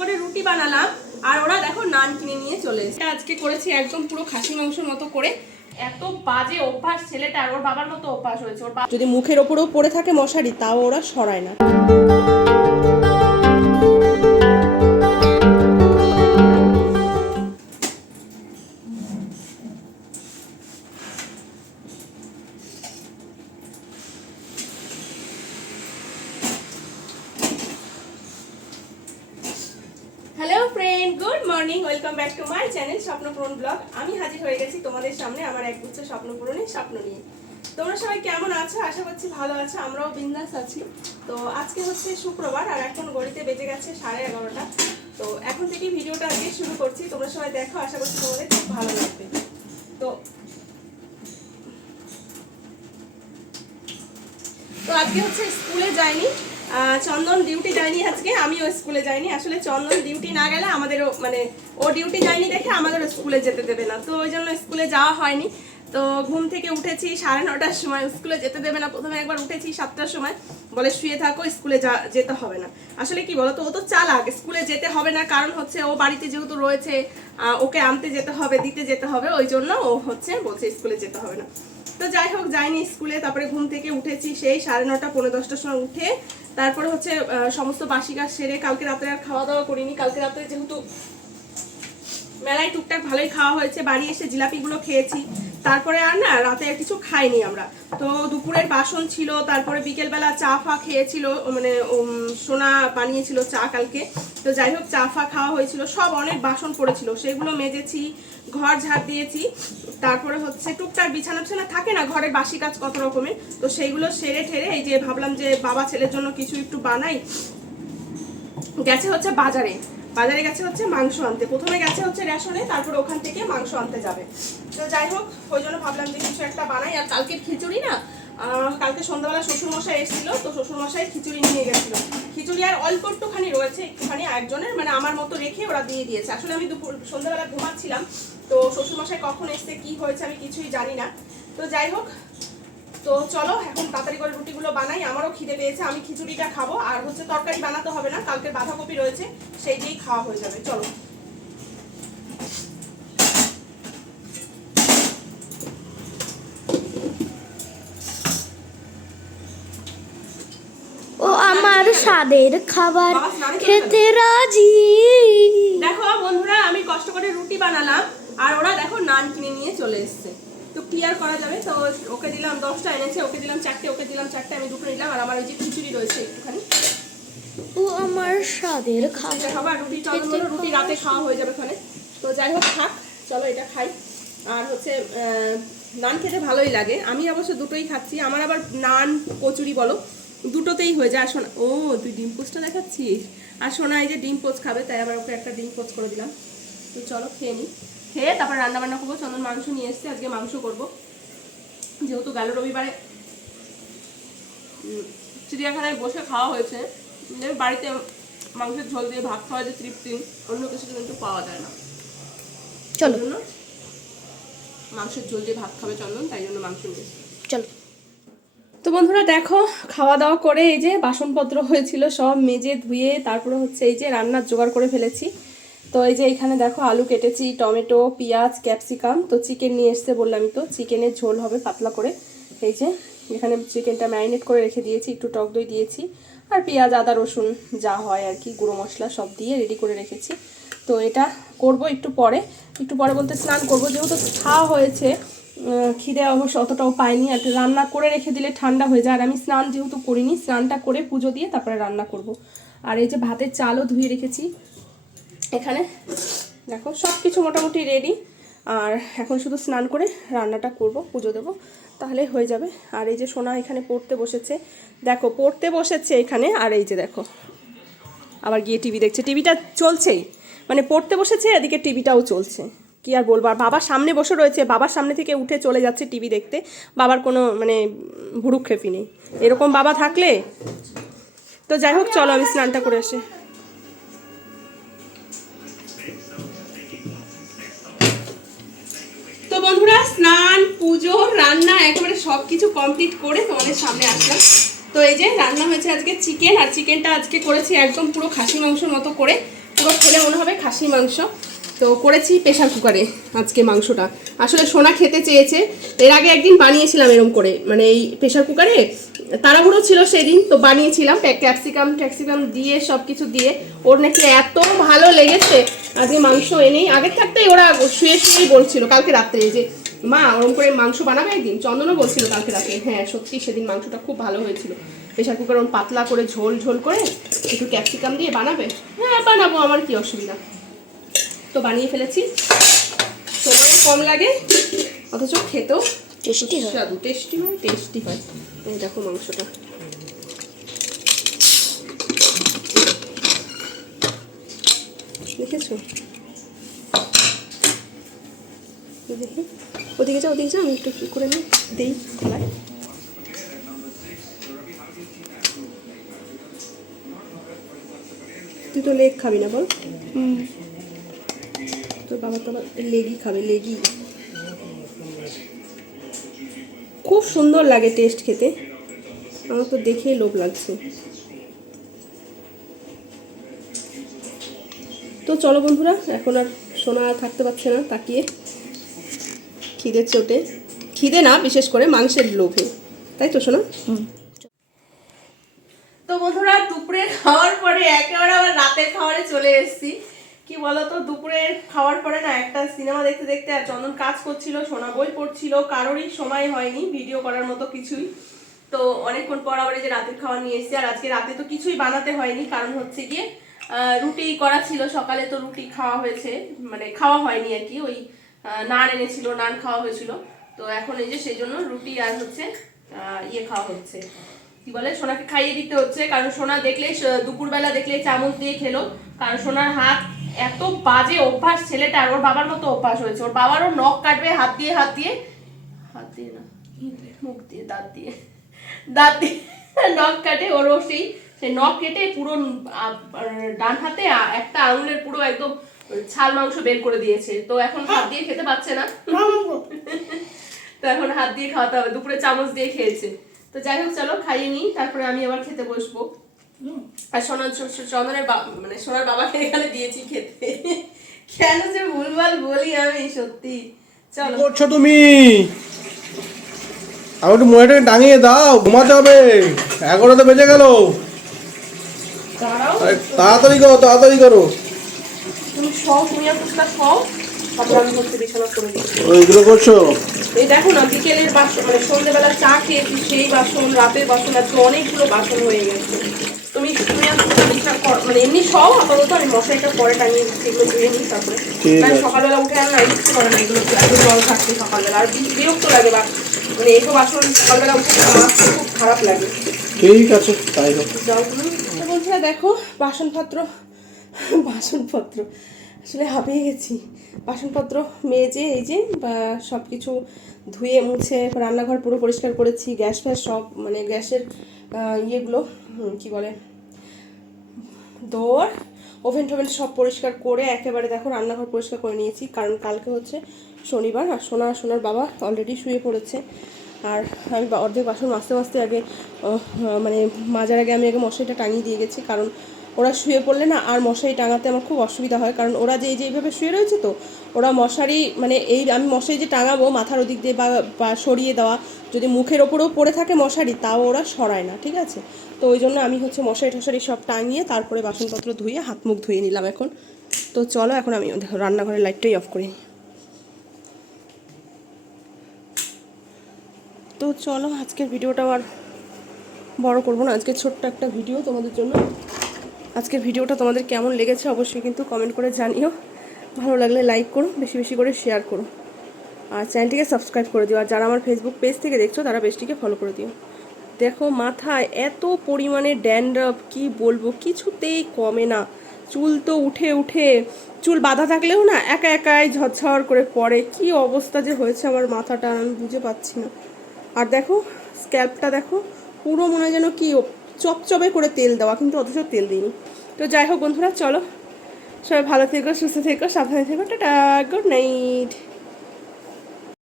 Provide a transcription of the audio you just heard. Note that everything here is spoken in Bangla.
করে রুটি বানালাম, আর ওরা দেখো নান কিনে নিয়ে চলে এসেছে। আজকে করেছি একদম পুরো খাসি মাংসের মতো করে। এত বাজে অভ্যাস ছেলেটার, ওর বাবার মতো অভ্যাস হয়েছে। ওর যদি মুখের ওপরেও পড়ে থাকে মশারি, তাও ওরা সরায় না। Back to my channel Swapnapuron blog. আমি হাজির হয়ে গেছি তোমাদের সামনে আমার একগুচ্ছ স্বপ্নপূরণের স্বপ্ন নিয়ে। তোমরা সবাই কেমন আছো? আশা করছি ভালো আছো আমরাও বিন্দাস আছি। তো আজকে হচ্ছে শুক্রবার আর এখন গড়িতে বেজে গেছে সাড়ে এগারোটা। তো এখন থেকে ভিডিওটা আজকে শুরু করছি। তোমরা সবাই দেখো আশা করছি তোমাদের খুব ভালো লাগবে। তো তো আজকে হচ্ছে স্কুলে আহ, চন্দন ডিউটি যায়নি আজকে, আমিও স্কুলে যাইনি। আসলে চন্দন ডিউটি না গেলে আমাদেরও মানে ও ডিউটি যায়নি দেখে আমাদেরও স্কুলে যেতে দেবে না। তো ওই জন্য স্কুলে যাওয়া হয়নি। তো ঘুম থেকে উঠেছি সাড়ে নটার সময় স্কুলে যেতে দেবে না। প্রথমে একবার উঠেছি সাতটার সময়। বলে শুয়ে থাকো স্কুলে যা যেতে হবে না। আসলে কি বলতো, ও তো চালাক স্কুলে যেতে হবে না। কারণ হচ্ছে ও বাড়িতে যেহেতু রয়েছে ওকে আনতে যেতে হবে, দিতে যেতে হবে। ওই জন্য ও হচ্ছে বলছে স্কুলে যেতে হবে না। তো যাই হোক, যাইনি স্কুলে, তারপরে ঘুম থেকে উঠেছি সেই সাড়ে নটা পনেরো দশটার সময় উঠে তারপরে হচ্ছে সমস্ত বাসি কাজ সেরে কালকে রাত্রে আর খাওয়া দাওয়া করিনি। কালকে রাত্রে যেহেতু মেলায় টুকটাক ভালোই খাওয়া হয়েছে, বাড়ি এসে জিলাপিগুলো খেয়েছি। তারপরে আর না রাতে কিছু খাইনি আমরা। তো দুপুরের বাসন ছিল, তারপরে বিকেলবেলা চা ফা খেয়েছিল মানে সোনা বানিয়েছিল চা কালকে। তো যাই হোক, চা ফা খাওয়া হয়েছিল, সব অনেক বাসন পড়েছিল, সেগুলো মেজেছি, ঘর ঝাড় দিয়েছি। তারপরে হচ্ছে টুকটাক বিছানা বিছানা থাকে না, ঘরের বাসি কাজ কত রকমের, তো সেইগুলো সেরে ঠেরে এই যে ভাবলাম যে বাবা ছেলের জন্য কিছু একটু বানাই। গেছে হচ্ছে বাজারে। বাজারে গেছে হচ্ছে মাংস আনতে। প্রথমে গেছে হচ্ছে রেশনে, তারপর ওখান থেকে মাংস আনতে যাবে। তো যাই হোক, ওই জন্য ভাবলাম যে কিছু একটা বানাই। আর কালকের খিচুড়ি না কালকে সন্ধ্যাবেলা শ্বশুরমশাই এসেছিল, তো শ্বশুরমশাই খিচুড়ি নিয়ে গেছিল। খিচুড়ি আর অল্প একটুখানি রয়েছে একটুখানি একজনের মানে আমার মতো রেখে ওরা দিয়ে দিয়েছে। আসলে আমি দুপুর, সন্ধ্যাবেলা ঘুমাচ্ছিলাম, তো শ্বশুরমশাই কখন এসছে, কি হয়েছে আমি কিছুই জানি না। তো যাই হোক তো চলো এখন তাড়াতাড়ি করে রুটিগুলো বানাই। আমারও খিদে পেয়েছে আমি খিচুড়িটা খাব। আর হচ্ছে তরকারি বানাতে হবে না কালকে বাঁধাকপি রয়েছে সেই দিয়েই খাওয়া হয়ে যাবে। চলো। ও আমার স্বাদের খাবার খেতে রাজি দেখো বন্ধুরা আমি কষ্ট করে রুটি বানালাম আর ওরা দেখো নান কিনে নিয়ে চলে এসছে আর করা যাবে। তো ওকে দিলাম দশটা এনেছে ওকে দিলাম চারটে ওকে দিলাম চারটে আমি দুটো নিলাম আর আমার ওই যে খিচুড়ি রয়েছে একটুখানি। ও আমার স্বাদের খাবার। খাবার রুটি চলো রুটি রাতে খাওয়া হয়ে যাবে ওখানে। তো যাই হোক থাক চলো এটা খাই। আর হচ্ছে নান খেতে ভালোই লাগে। আমি অবশ্য দুটোই খাচ্ছি আমার আবার নান কচুরি বলো দুটোতেই হয়ে যায়। আর শোনা ও তুই ডিম পোস্টটা দেখাচ্ছিস? আর শোনা এই যে ডিম পোস্ট খাবে তাই আবার ওকে একটা ডিম পোস্ট করে দিলাম। তো চলো খেয়ে নিই খেয়ে তারপর রান্না বান্না করব। চন্দন মাংস নিয়ে এসছে আজকে মাংস করব। যেহেতু গেল রবিবারে চিড়িয়াখানায় বসে খাওয়া হয়েছে। বাড়িতে মাংসের ঝোল দিয়ে ভাত খাওয়া যে তৃপ্তি অন্য কিছু কিন্তু পাওয়া যায় না। চলো। মাংসের ঝোল দিয়ে ভাত খাবে চন্দন তাই জন্য মাংস নিয়ে এসেছে। চলো। তো বন্ধুরা দেখো খাওয়া দাওয়া করে এই যে বাসনপত্র হয়েছিল সব মেজে ধুয়ে তারপরে হচ্ছে এই যে রান্নার জোগাড় করে ফেলেছি। তো এই যে এখানে দেখো আলু কেটেছি, টমেটো, পেঁয়াজ, ক্যাপসিকাম। তো চিকেন নিয়ে এসছে বললামই তো চিকেনের ঝোল হবে পাতলা করে। এই যে এখানে চিকেনটা ম্যারিনেট করে রেখে দিয়েছি, একটু টক দই দিয়েছি। আর পেঁয়াজ, আদা, রসুন যা হয় আর কি, গুঁড়ো মশলা সব দিয়ে রেডি করে রেখেছি। তো এটা করব একটু পরে। একটু পরে বলতে স্নান করব, যেহেতু খাওয়া হয়েছে খিদে অবশ্য অতটাও পাইনি। আর রান্না করে রেখে দিলে ঠান্ডা হয়ে যায়। আর আমি স্নান যেহেতু করিনি, স্নানটা করে পুজো দিয়ে তারপরে রান্না করব। আর এই যে ভাতের চালও ধুয়ে রেখেছি। এখানে দেখো সব কিছু মোটামুটি রেডি আর এখন শুধু স্নান করে রান্নাটা করব, পুজো দেবো, তাহলে হয়ে যাবে। আর এই যে সোনা এখানে পড়তে বসেছে। দেখো, পড়তে বসেছে এখানে, আর এই যে দেখো, আবার গিয়ে টিভি দেখছে। টিভিটা চলছেই। মানে পড়তে বসেছে, এদিকে টিভিটাও চলছে। কি আর বলব? আর বাবার সামনে বসে রয়েছে। বাবার সামনে থেকে উঠে চলে যাচ্ছে টিভি দেখতে। বাবার কোনো মানে ভুরুক্ষেপি নেই। এরকম বাবা থাকলে? তো যাই হোক, চলো আমি স্নানটা করে আসি। স্নান, পুজো, রান্না, একেবারে সব কিছু কমপ্লিট করে তোমাদের সামনে আসলাম। তো এই যে রান্না হয়েছে আজকে চিকেন, আর চিকেনটা আজকে করেছি একদম পুরো খাসি মাংসের মতো করে। পুরো খেলে মনে হবে খাসি মাংস। তো করেছি প্রেশার কুকারে আজকে মাংসটা। আসলে সোনা খেতে চেয়েছে। এর আগে একদিন বানিয়েছিলাম এরকম করে। মানে এই প্রেশার কুকারে তাড়াহুড়ো ছিল সেদিন, তো বানিয়েছিলাম ক্যাপসিকাম ট্যাক্সিকাম দিয়ে সব কিছু দিয়ে। ওর নাকি এত ভালো লেগেছে। আজকে মাংস এনেই আগের থাকতেই ওরা শুয়ে শুয়েই বলছিল, কালকে রাত্রে যে মা ওরকম করে মাংস বানাবে একদিন? চন্দনও বলছিল কালকে রাতে। হ্যাঁ সত্যি সেদিন মাংসটা খুব ভালো হয়েছিল। প্রেশার কুকার ওরকম পাতলা করে ঝোল ঝোল করে একটু ক্যাপসিকাম দিয়ে বানাবে? হ্যাঁ বানাবো আমার কি অসুবিধা। তো বানিয়ে ফেলেছি। সময় কম লাগে অথচ খেতেও টেস্টি হয়। টেস্টি হয় টেস্টি হয়। দেখো মাংসটা। দেখেছ এই দেখি। ওদিকে যাও ওদিকে যাও আমি একটু কি করে নিই? দেই খোলায়। তুই তো লেগ খাবি না বল। তোর বাবা তো আবার লেগি খাবে লেগি খুব সুন্দর লাগে টেস্ট খেতে। আমার তো দেখেই লোভ লাগছে। তো চলো বন্ধুরা এখন আর সোনা থাকতে পারছে না তাকিয়ে। খিদের চোটে। খিদে না বিশেষ করে মাংসের লোভে। তাই তো সোনা? হুম। তো বন্ধুরা দুপুরে খাওয়ার পরে একেবারে আবার রাতের খাবারে চলে এসেছি। কি বলতো দুপুরে খাওয়ার পরে না একটা সিনেমা দেখতে দেখতে আর চন্দন কাজ করছিল সোনা বই পড়ছিল কারোরই সময় হয়নি ভিডিও করার মতো কিছুই। তো অনেকক্ষণ পর আবার এই যে রাতের খাওয়া নিয়ে এসেছি আর আজকে রাতে তো কিছুই বানাতে হয়নি কারণ হচ্ছে গিয়ে আহ, রুটি করা ছিল সকালে তো রুটি খাওয়া হয়েছে মানে খাওয়া হয়নি আর কি ওই নান এনেছিল, নান খাওয়া হয়েছিল। তো এখন এই যে সেই জন্য রুটি আর হচ্ছে ইয়ে খাওয়া হচ্ছে। কি বলে? সোনাকে খাইয়ে দিতে হচ্ছে, কারণ সোনা দেখলে দুপুরবেলা দেখলে চামচ দিয়ে খেলো। কারণ সোনার হাত এত বাজে অভ্যাস ছেলেটার ওর বাবার মতো অভ্যাস হয়েছে। ওর বাবারও নখ কাটবে, হাত দিয়ে হাত দিয়ে। হাত দিয়ে না, মুখ দিয়ে, দাঁত দিয়ে। দাঁত দিয়ে নখ কাটে, ওরও সেই সেই নখ কেটে পুরো ডান হাতে একটা আঙুলের পুরো একদম ছাল মাংস বের করে দিয়েছে। তো এখন হাত দিয়ে খেতে পাচ্ছে না। তো এখন হাত দিয়ে খাওয়াতে হবে। দুপুরে চামচ দিয়ে খেয়েছে। তো যাই হোক চলো খাইয়ে নিই। তারপরে আমি আবার খেতে বসবো। আর সোনার চন্দনের মানে সোনার বাবাকে এখানে দিয়েছি খেতে। কেন যে ভুলভাল বলি আমি সত্যি। চলো। করছ তুমি? আমার একটু মনেটাকে টাঙিয়ে দাও। ঘুমাতে হবে। এগারোটা বেজে গেল। তাড়াতাড়ি করো তাড়াতাড়ি করো। তুমি সব তুমি তারপর আমি হচ্ছে বিছানা করে দিই ওইগুলো করছ? এই দেখো না বিকেলের বাসন মানে সন্ধ্যেবেলা চা খেয়েছি সেই বাসন রাতের বাসন আজকে অনেকগুলো বাসন হয়ে গেছে। তুমি তুমি মানে এমনি সব আপাতত আমি পরে টাঙিয়ে দিচ্ছি এগুলো ধুয়ে নিই তারপরে। কারণ সকালবেলা উঠে আর না ইচ্ছে করে না এগুলো এত জল থাকছে সকালবেলা আর বিরক্ত লাগে বা মানে এসব বাসন সকালবেলা উঠে খুব খারাপ লাগে। ঠিক আছে তাই দেখো বাসনপত্র বাসনপত্র। আসলে হাঁপিয়ে গেছি। বাসনপত্র মেজে এই যে, বা সব কিছু ধুয়ে মুছে রান্নাঘর পুরো পরিষ্কার করেছি। গ্যাস ফ্যাস সব মানে গ্যাসের ইয়েগুলো কি বলে, দোর, ওভেন টোভেন সব পরিষ্কার করে একেবারে দেখো রান্নাঘর পরিষ্কার করে নিয়েছি। কারণ কালকে হচ্ছে শনিবার, আর সোনা, সোনার বাবা অলরেডি শুয়ে পড়েছে। আর আমি অর্ধেক বাসন মাজতে মাজতে আগে মানে মাজার আগে আমি আগে মশারিটা টাঙিয়ে দিয়ে গেছি। কারণ ওরা শুয়ে পড়লে না আর মশারি টাঙাতে আমার খুব অসুবিধা হয়। কারণ ওরা যে এই যে এইভাবে শুয়ে রয়েছে তো, ওরা মশারি মানে এই আমি মশারি যে টাঙাবো মাথার ওদিক দিয়ে বা সরিয়ে দেওয়া, যদি মুখের ওপরেও পড়ে থাকে মশারি, তাও ওরা সরায় না, ঠিক আছে? তো ওই জন্য আমি হচ্ছে মশারি টশারি সব টাঙিয়ে তারপরে বাসনপত্র ধুয়ে হাত মুখ ধুয়ে নিলাম এখন। তো চলো এখন আমি রান্নাঘরের লাইটটাই অফ করি। তো চলো আজকের ভিডিওটা আর বড় করব না, আজকে ছোট্ট একটা ভিডিও তোমাদের জন্য। আজকের ভিডিওটা তোমাদের কেমন লেগেছে অবশ্যই কিন্তু কমেন্ট করে জানিও। ভালো লাগলে লাইক করো, বেশি বেশি করে শেয়ার করো। আর চ্যানেলটিকে সাবস্ক্রাইব করে দিও। আর যারা আমার ফেসবুক পেজ থেকে দেখছ, তারা পেজটিকে ফলো করে দিও। দেখো মাথায় এত পরিমাণে ড্যান্ড্রফ কি বলব? কিছুতেই কমে না। চুল তো উঠে উঠে, চুল বাঁধা থাকলেও না একা একাই ঝরঝর করে পড়ে। কি অবস্থা যে হয়েছে আমার মাথাটা, আমি বুঝে পাচ্ছি না। আর দেখো স্ক্যাল্পটা দেখো, পুরো মনে যেন কি চপচপে করে তেল দেওয়া, কিন্তু অথচ তেল দিইনি। তো যাই হোক বন্ধুরা, চলো। সবাই ভালো থেকো, সুস্থ থেকো, সাবধানে থেকো, টাটা, গুড নাইট।